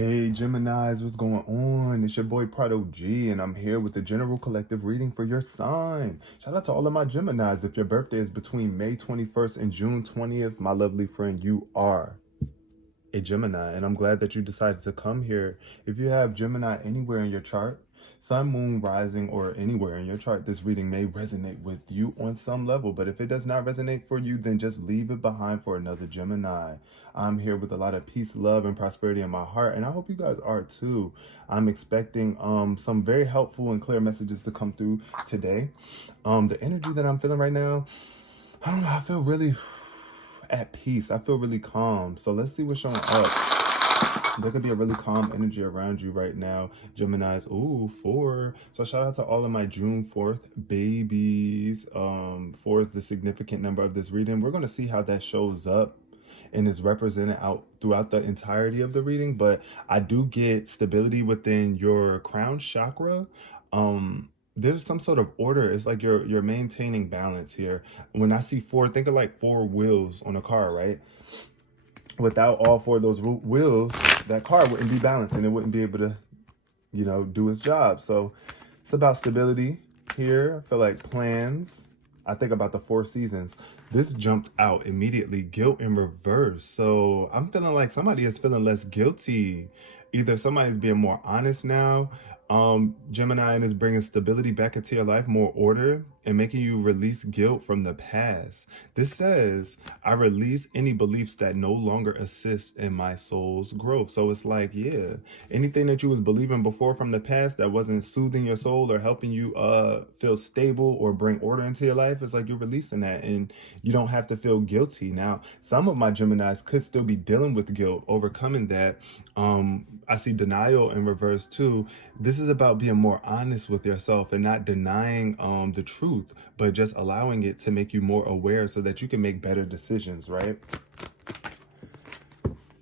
Hey Geminis, what's going on? It's your boy Prado G, and I'm here with the general collective reading for your sign. Shout out to all of my Geminis. If your birthday is between May 21st and June 20th, my lovely friend, you are a Gemini, and I'm glad that you decided to come here. If you have Gemini anywhere in your chart, Sun, Moon, Rising, or anywhere in your chart, this reading may resonate with you on some level, but if it does not resonate for you, then just leave it behind for another Gemini. I'm here with a lot of peace, love, and prosperity in my heart, and I hope you guys are too. I'm expecting some very helpful and clear messages to come through today. The energy that I'm feeling right now, I don't know, I feel really at peace. I feel really calm. So let's see what's showing up. There could be a really calm energy around you right now, Geminis. Ooh, 4. So shout out to all of my June 4th babies. 4 is the significant number of this reading. We're going to see how that shows up and is represented out throughout the entirety of the reading. But I do get stability within your crown chakra. There's some sort of order. It's like you're maintaining balance here. When I see 4, think of like 4 wheels on a car, right? Without all 4 of those wheels, that car wouldn't be balanced and it wouldn't be able to, do its job. So it's about stability here. I feel like plans. I think about the 4 seasons. This jumped out immediately, guilt in reverse. So I'm feeling like somebody is feeling less guilty. Either somebody's being more honest now, Gemini, and is bringing stability back into your life, more order, and making you release guilt from the past. This says, I release any beliefs that no longer assist in my soul's growth. So it's like, yeah, anything that you was believing before from the past that wasn't soothing your soul or helping you feel stable or bring order into your life, it's like you're releasing that and you don't have to feel guilty. Now, some of my Geminis could still be dealing with guilt, overcoming that. I see denial in reverse too. This is about being more honest with yourself and not denying the truth, but just allowing it to make you more aware so that you can make better decisions, right?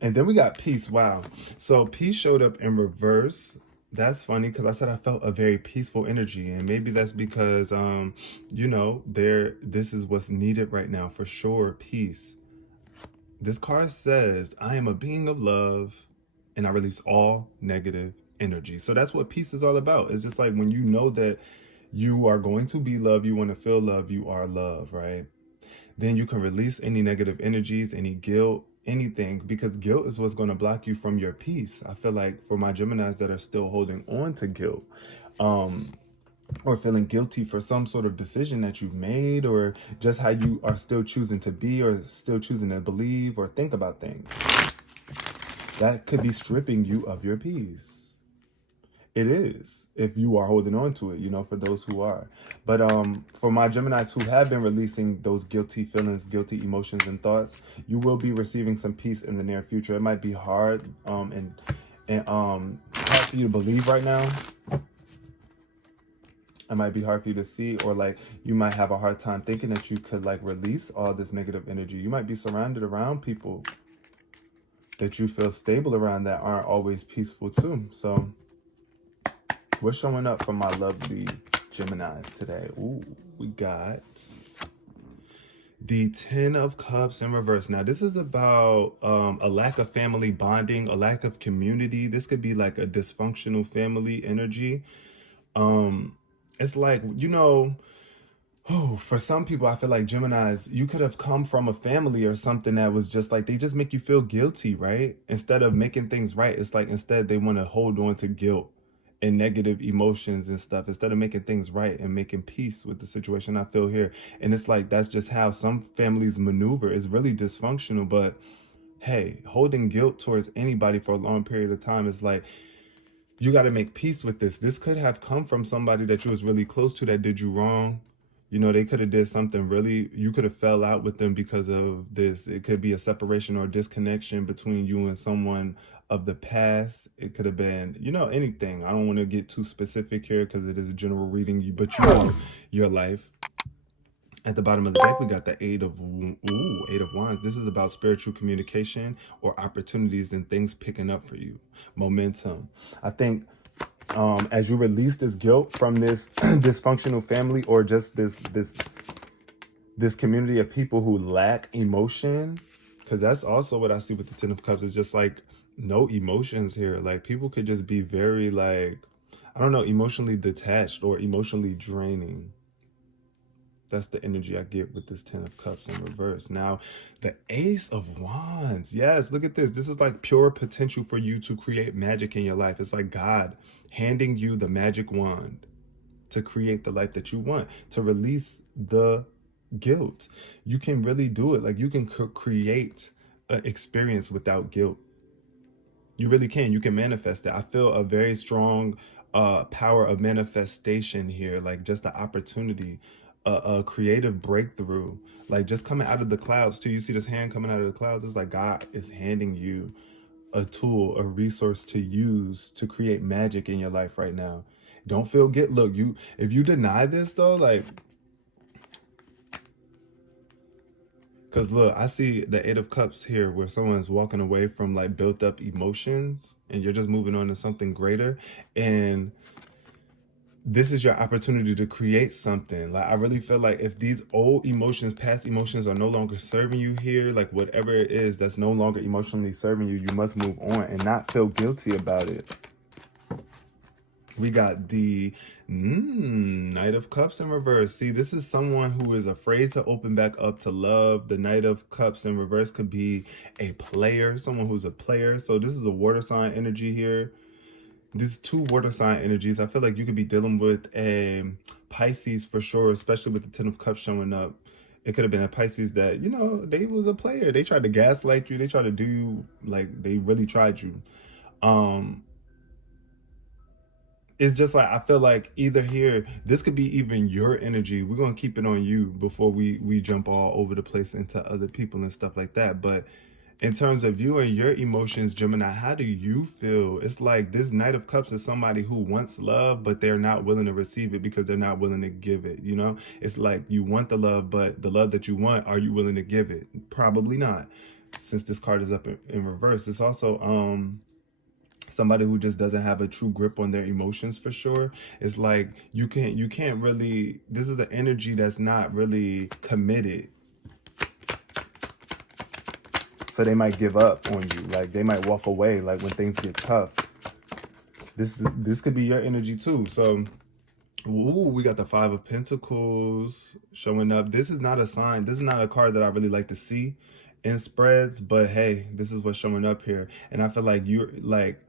And then we got peace. Wow. So peace showed up in reverse. That's funny because I said I felt a very peaceful energy, and maybe that's because this is what's needed right now for sure. Peace. This card says, I am a being of love and I release all negative energy. So that's what peace is all about. It's just like when you know that you are going to be loved, you want to feel love, you are love, right? Then you can release any negative energies, any guilt, anything, because guilt is what's going to block you from your peace. I feel like for my Geminis that are still holding on to guilt, or feeling guilty for some sort of decision that you've made, or just how you are still choosing to be or still choosing to believe or think about things, that could be stripping you of your peace. It is, if you are holding on to it, for those who are. But for my Geminis who have been releasing those guilty feelings, guilty emotions and thoughts, you will be receiving some peace in the near future. It might be hard and hard for you to believe right now. It might be hard for you to see, or like you might have a hard time thinking that you could like release all this negative energy. You might be surrounded around people that you feel stable around that aren't always peaceful too. So what's showing up for my lovely Geminis today? Ooh, we got the 10 of Cups in reverse. Now, this is about a lack of family bonding, a lack of community. This could be like a dysfunctional family energy. It's like, for some people, I feel like Geminis, you could have come from a family or something that was just like, they just make you feel guilty, right? Instead of making things right, it's like instead they want to hold on to guilt and negative emotions and stuff instead of making things right and making peace with the situation I feel here. And it's like, that's just how some families maneuver. It's really dysfunctional, but hey, holding guilt towards anybody for a long period of time is like, you got to make peace with this. This could have come from somebody that you was really close to that did you wrong. They could have did something really, you could have fell out with them because of this. It could be a separation or disconnection between you and someone of the past. It could have been, anything. I don't want to get too specific here because it is a general reading, but your life. At the bottom of the deck, we got the Eight of Wands. This is about spiritual communication or opportunities and things picking up for you. Momentum. I think as you release this guilt from this dysfunctional family or just this community of people who lack emotion, because that's also what I see with the 10 of Cups. It's just like no emotions here. Like people could just be very like, I don't know, emotionally detached or emotionally draining. That's the energy I get with this 10 of Cups in reverse. Now, the Ace of Wands. Yes, look at this. This is like pure potential for you to create magic in your life. It's like God handing you the magic wand to create the life that you want, to release the guilt. You can really do it. Like you can create an experience without guilt. You really can. You can manifest it. I feel a very strong power of manifestation here, like just the opportunity, a creative breakthrough, like just coming out of the clouds too. You see this hand coming out of the clouds. It's like God is handing you a tool, a resource to use to create magic in your life right now. Don't feel get look, you if you deny this though, like, because look, I see the 8 of Cups here where someone's walking away from like built up emotions and you're just moving on to something greater. And this is your opportunity to create something. Like I really feel like if these old emotions, past emotions are no longer serving you here, like whatever it is that's no longer emotionally serving you, you must move on and not feel guilty about it. We got the Knight of Cups in reverse. See, this is someone who is afraid to open back up to love. The Knight of Cups in reverse could be a player, someone who's a player. So this is a water sign energy here. These two water sign energies. I feel like you could be dealing with a Pisces for sure, especially with the 10 of Cups showing up. It could have been a Pisces that, you know, they was a player. They tried to gaslight you. They tried to do you, like, they really tried you. It's just like I feel like either here, this could be even your energy. We're gonna keep it on you before we jump all over the place into other people and stuff like that. But in terms of you and your emotions, Gemini, how do you feel? It's like this Knight of Cups is somebody who wants love, but they're not willing to receive it because they're not willing to give it. You know, it's like you want the love, but the love that you want, are you willing to give it? Probably not, since this card is up in reverse. It's also somebody who just doesn't have a true grip on their emotions for sure. It's like you can't really, this is the energy that's not really committed. So they might give up on you. Like they might walk away like when things get tough. This could be your energy too. So ooh, we got the 5 of Pentacles showing up. This is not a sign. This is not a card that I really like to see in spreads, but hey, this is what's showing up here. And I feel like you're like,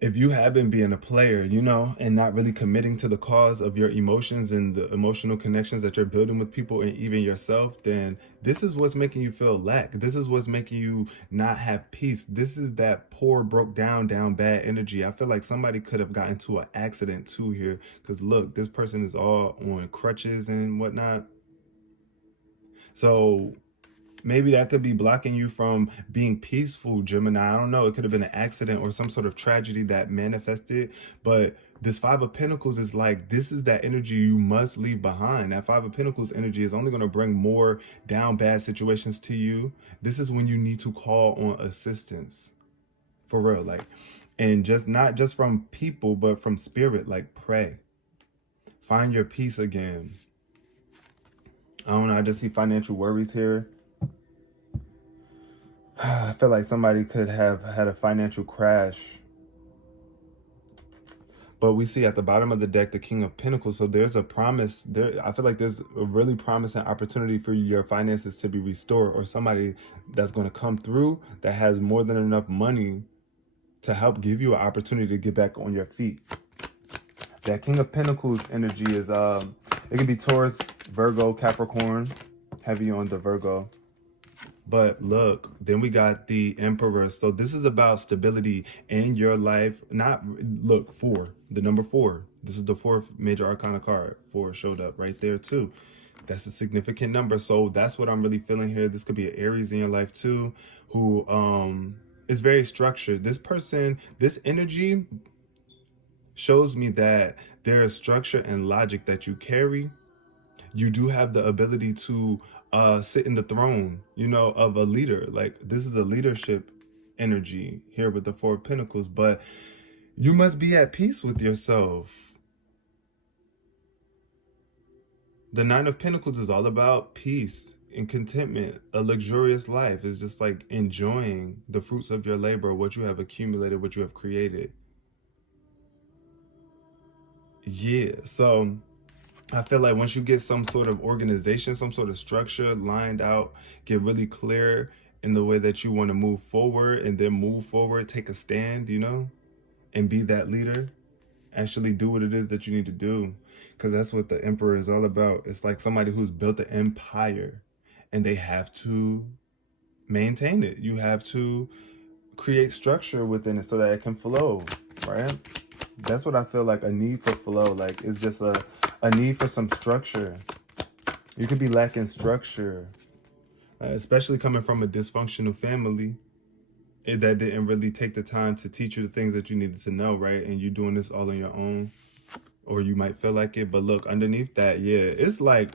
if you have been being a player, you know, and not really committing to the cause of your emotions and the emotional connections that you're building with people and even yourself, then this is what's making you feel lack. This is what's making you not have peace. This is that poor, broke down, bad energy. I feel like somebody could have gotten into an accident too here. Because look, this person is all on crutches and whatnot. So maybe that could be blocking you from being peaceful, Gemini. I don't know. It could have been an accident or some sort of tragedy that manifested. But this 5 of Pentacles is like, this is that energy you must leave behind. That 5 of Pentacles energy is only going to bring more down bad situations to you. This is when you need to call on assistance. For real. Like, and just not just from people, but from spirit. Like, pray. Find your peace again. I don't know. I just see financial worries here. I feel like somebody could have had a financial crash. But we see at the bottom of the deck, the King of Pentacles. So there's a promise there. I feel like there's a really promising opportunity for your finances to be restored, or somebody that's going to come through that has more than enough money to help give you an opportunity to get back on your feet. That King of Pentacles energy is, it can be Taurus, Virgo, Capricorn, heavy on the Virgo. But look, then we got the Emperor. So this is about stability in your life. Not, look, 4, the number 4. This is the 4th major arcana card. 4 showed up right there too. That's a significant number. So that's what I'm really feeling here. This could be an Aries in your life too, who is very structured. This person, this energy shows me that there is structure and logic that you carry. You do have the ability to sit in the throne, you know, of a leader. Like this is a leadership energy here with the 4 of Pentacles, but you must be at peace with yourself. The 9 of Pentacles is all about peace. and contentment, a luxurious life. It's just like enjoying the fruits of your labor, what you have accumulated, what you have created. Yeah, so I feel like once you get some sort of organization, some sort of structure lined out, get really clear in the way that you want to move forward, and then move forward, take a stand, you know, and be that leader. Actually do what it is that you need to do, because that's what the emperor is all about. It's like somebody who's built an empire, and they have to maintain it. You have to create structure within it so that it can flow, right? That's what I feel like, a need for flow. Like, it's just a need for some structure. You could be lacking structure, especially coming from a dysfunctional family that didn't really take the time to teach you the things that you needed to know, right? And you're doing this all on your own, or you might feel like it. But look, underneath that, yeah, it's like,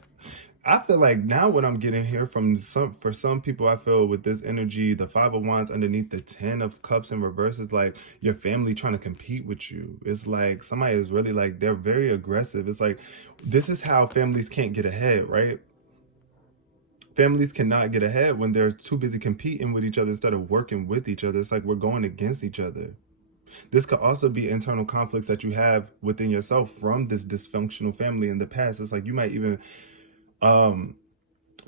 I feel like now what I'm getting here from for some people, I feel with this energy, the Five of Wands underneath the Ten of Cups in reverse, is like your family trying to compete with you. It's like somebody is really like, they're very aggressive. It's like, this is how families can't get ahead, right? Families cannot get ahead when they're too busy competing with each other instead of working with each other. It's like we're going against each other. This could also be internal conflicts that you have within yourself from this dysfunctional family in the past. It's like you might even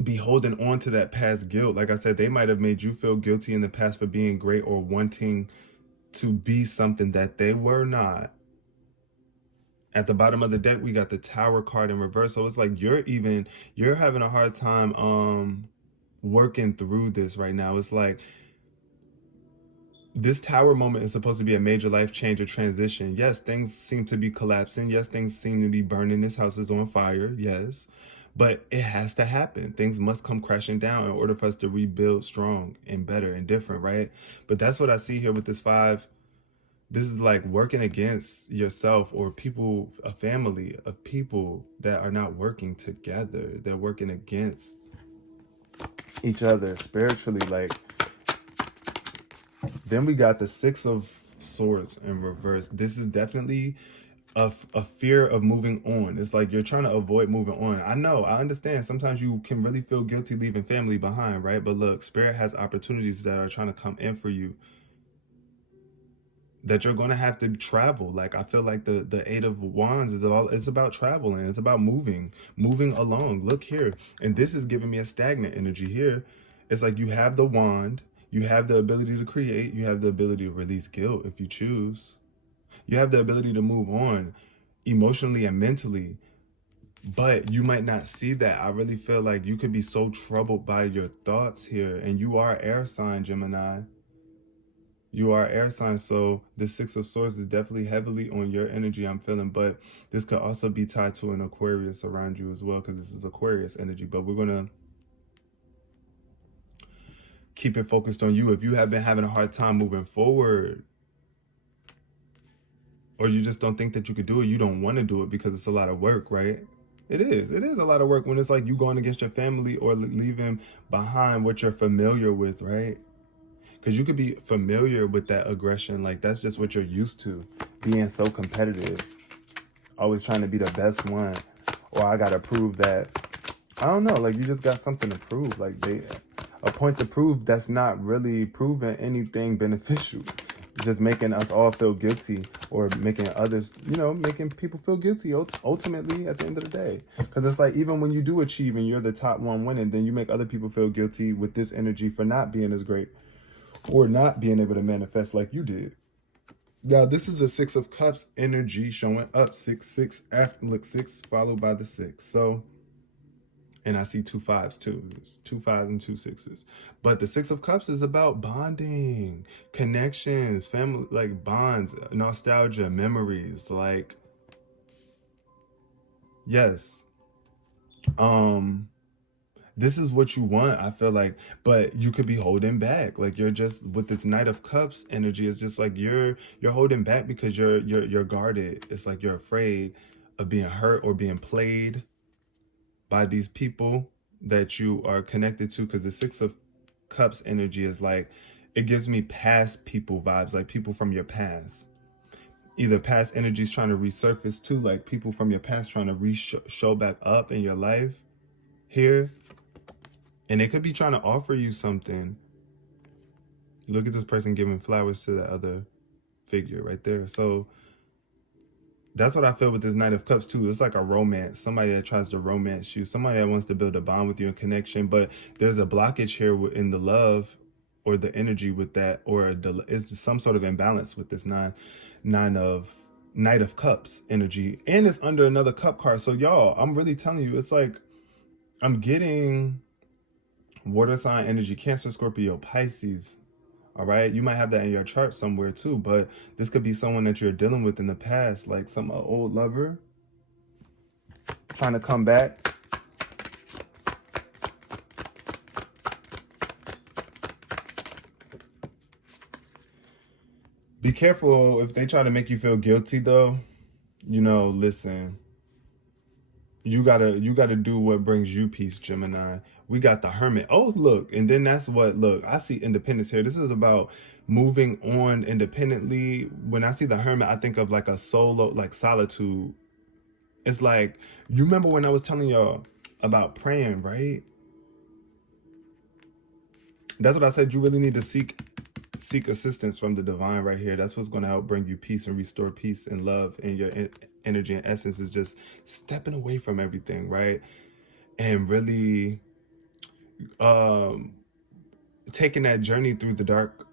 be holding on to that past guilt. Like I said, they might have made you feel guilty in the past for being great or wanting to be something that they were not. At the bottom of the deck, we got the Tower card in reverse. So it's like you're having a hard time working through this right now. It's like this Tower moment is supposed to be a major life change or transition. Yes, things seem to be collapsing. Yes, things seem to be burning. This house is on fire. Yes, but it has to happen. Things must come crashing down in order for us to rebuild strong and better and different, right? But that's what I see here with this five. This is like working against yourself, or people, a family of people that are not working together. They're working against each other spiritually. Like, then we got the Six of Swords in reverse. This is definitely a fear of moving on. It's like you're trying to avoid moving on. I know, I understand. Sometimes you can really feel guilty leaving family behind, right? But look, Spirit has opportunities that are trying to come in for you, that you're going to have to travel. Like, I feel like the Eight of Wands is all, it's about traveling. It's about moving along. Look here. And this is giving me a stagnant energy here. It's like you have the wand, you have the ability to create, you have the ability to release guilt if you choose. You have the ability to move on emotionally and mentally, but you might not see that. I really feel like you could be so troubled by your thoughts here. And you are air sign, Gemini. You are air sign, so the Six of Swords is definitely heavily on your energy, I'm feeling. But this could also be tied to an Aquarius around you as well, because this is Aquarius energy. But we're going to keep it focused on you. If you have been having a hard time moving forward, or you just don't think that you could do it, you don't want to do it because it's a lot of work, right? It is a lot of work when it's like you going against your family or leaving behind what you're familiar with, right? Because you could be familiar with that aggression. Like, that's just what you're used to, being so competitive, always trying to be the best one, or I gotta prove that. I don't know, like, you just got something to prove. Like, a point to prove that's not really proving anything beneficial. It's just making us all feel guilty, or making others, you know, making people feel guilty ultimately at the end of the day. Because it's like, even when you do achieve and you're the top one winning, then you make other people feel guilty with this energy for not being as great, or not being able to manifest like you did. Now, this is a Six of Cups energy showing up. 6 after, look, 6 followed by the 6. So, and I see 2 5s too. There's 2 5s and 2 6s. But the Six of Cups is about bonding, connections, family, like bonds, nostalgia, memories. Like, yes. This is what you want, I feel like, but you could be holding back. Like, you're just, with this Knight of Cups energy, it's just like you're holding back because you're guarded. It's like you're afraid of being hurt or being played by these people that you are connected to. Because the Six of Cups energy is like, it gives me past people vibes, like people from your past. Either past energies trying to resurface too, like people from your past trying to show back up in your life here. And they could be trying to offer you something. Look at this person giving flowers to the other figure right there. So that's what I feel with this Knight of Cups too. It's like a romance. Somebody that tries to romance you. Somebody that wants to build a bond with you and connection. But there's a blockage here in the love or the energy with that. Or it's some sort of imbalance with this Knight of Cups energy. And it's under another cup card. So y'all, I'm really telling you, it's like I'm getting water sign energy. Cancer, Scorpio, Pisces. All right, you might have that in your chart somewhere too, but this could be someone that you're dealing with in the past, like some old lover trying to come back. Be careful if they try to make you feel guilty though. You know, listen, you gotta do what brings you peace, Gemini. We got the Hermit. Oh, look, and then that's what, look, I see independence here. This is about moving on independently. When I see the Hermit, I think of like a solo, like solitude. It's like, you remember when I was telling y'all about praying, right? That's what I said. You really need to seek assistance from the divine right here. That's what's going to help bring you peace and restore peace and love, and your energy and essence is just stepping away from everything, right? And really taking that journey through the dark,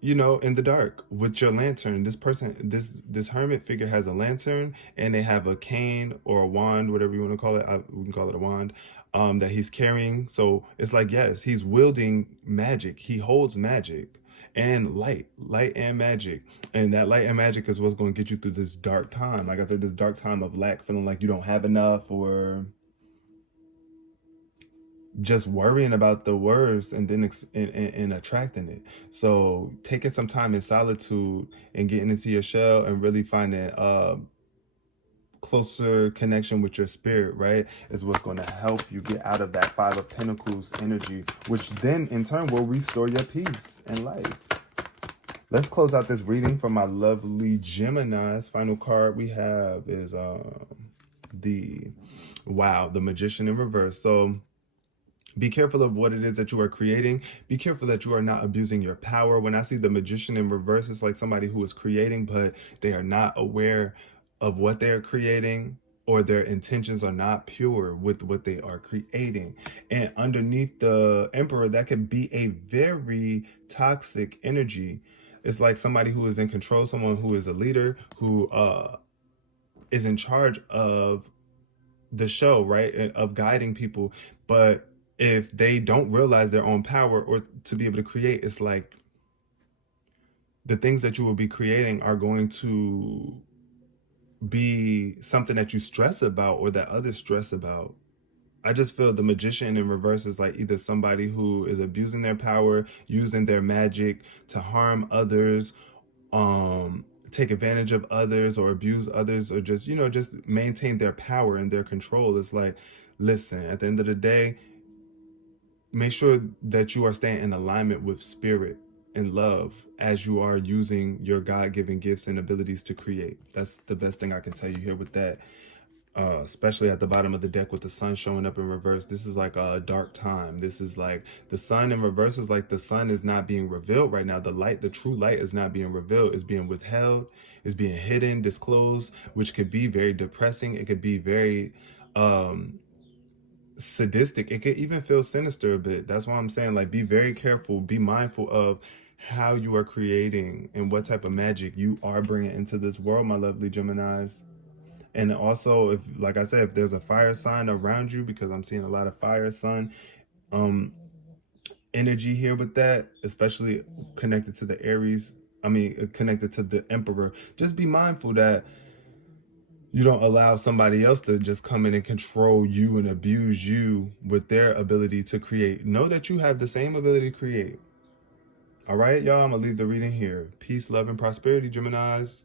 you know, in the dark with your lantern. This person, this hermit figure has a lantern, and they have a cane or a wand, whatever you want to call it. We can call it a wand, that he's carrying. So it's like, yes, he's wielding magic. He holds magic and light and magic. And that light and magic is what's going to get you through this dark time. Like I said, this dark time of lack, feeling like you don't have enough, or just worrying about the worst and then and attracting it. So taking some time in solitude and getting into your shell and really finding closer connection with your spirit, right, is what's going to help you get out of that Five of Pentacles energy, which then in turn will restore your peace and life. Let's close out this reading for my lovely Geminis. Final card we have is the Magician in reverse. So be careful of what it is that you are creating. Be careful that you are not abusing your power. When I see the Magician in reverse, it's like somebody who is creating, but they are not aware of what they're creating, or their intentions are not pure with what they are creating. And underneath the Emperor, that could be a very toxic energy. It's like somebody who is in control, someone who is a leader, who is in charge of the show, right, of guiding people. But if they don't realize their own power or to be able to create, it's like the things that you will be creating are going to be something that you stress about or that others stress about. I just feel the Magician in reverse is like either somebody who is abusing their power, using their magic to harm others, take advantage of others or abuse others, or just, you know, just maintain their power and their control. It's like, listen, at the end of the day, make sure that you are staying in alignment with spirit and love as you are using your God-given gifts and abilities to create. That's the best thing I can tell you here with that. Especially at the bottom of the deck with the sun showing up in reverse. This is like a dark time. This is like the sun in reverse is like the sun is not being revealed right now. The light, the true light is not being revealed. It's being withheld. It's being hidden, disclosed, which could be very depressing. It could be very sadistic. It could even feel sinister a bit. That's why I'm saying, like, be very careful. Be mindful of how you are creating and what type of magic you are bringing into this world, my lovely Geminis. And also, if, like I said, if there's a fire sign around you, because I'm seeing a lot of fire sun energy here with that, especially connected to the Aries, connected to the Emperor, just be mindful that you don't allow somebody else to just come in and control you and abuse you with their ability to create. Know that you have the same ability to create. All right, y'all, I'm going to leave the reading here. Peace, love, and prosperity, Geminis.